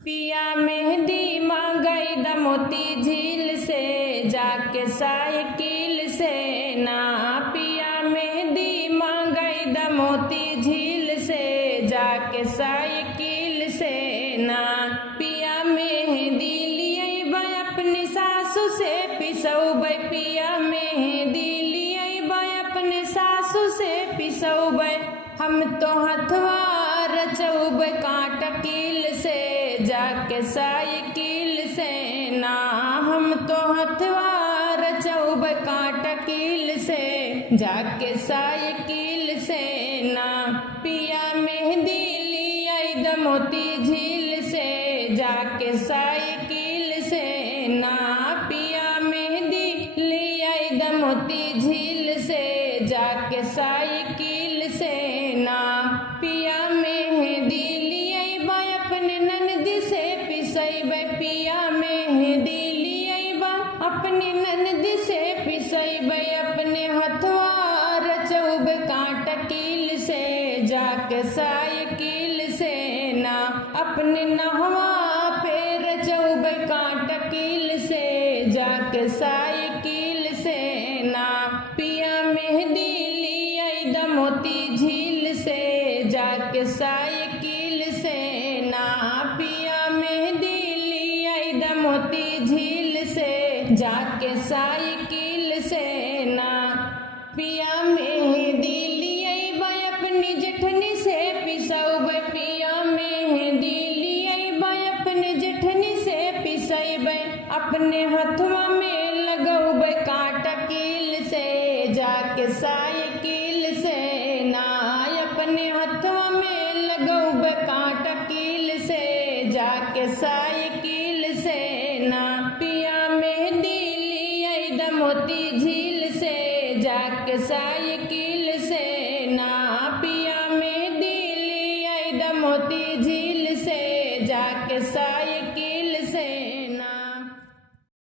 पिया मेहंदी मंगाई द मोती झील से जाके साइकिल से ना। पिया मेहंदी मंगाई द मोती झील से जाके साइकिल से ना। पिया मेहंदी लिये बा अपनी सासू से पिसौबै। पिया मेहंदी लिये बा अपने सासू से पिसौबै। हम तो हथवा रचौबै कांटा कील से जाके साइकिल से ना। हम तो हथवा रचौबै कांटा कील से जाके साइकिल से ना। पिया मेहंदी लियाई द मोती झील से जाके साइकिल से ना। पिया मेहंदी लियाई द मोती झील से जाके साइकिल से ना। पिया मेहंदी लियाई बा अपने ननदी से पिसैबै। पिया मेहंदी लियाई बा अपनी ननदी से पिसैबै। अपने हथवा रचौबै कांटा कील से जाके साइकिल से ना। अपने नहवा पे रचौबै कांटा कील से जाके साइकिल से ना। पिया मेहंदी लियाई द मोती झील से जाके साइकिल से ना। पिया मेहंदी लियाई द मोती झील से जाके साइकिल से ना। पिया मेहंदी लियाई बा अपनी जेठनी से पिसौबै। पिया मेहंदी लियाई बा अपने जेठनी से पिसैबै। अपने हथवा में लगौबै कांटा कील से जाके साइकिल से ना। अपने हथवा में लगौबै कांटा कील से जाके साइकिल से ना। पिया मेहंदी लियाई द मोती झील से जाके साइकिल से ना। पिया मेहंदी लियाई द मोती झील से जाके साइकिल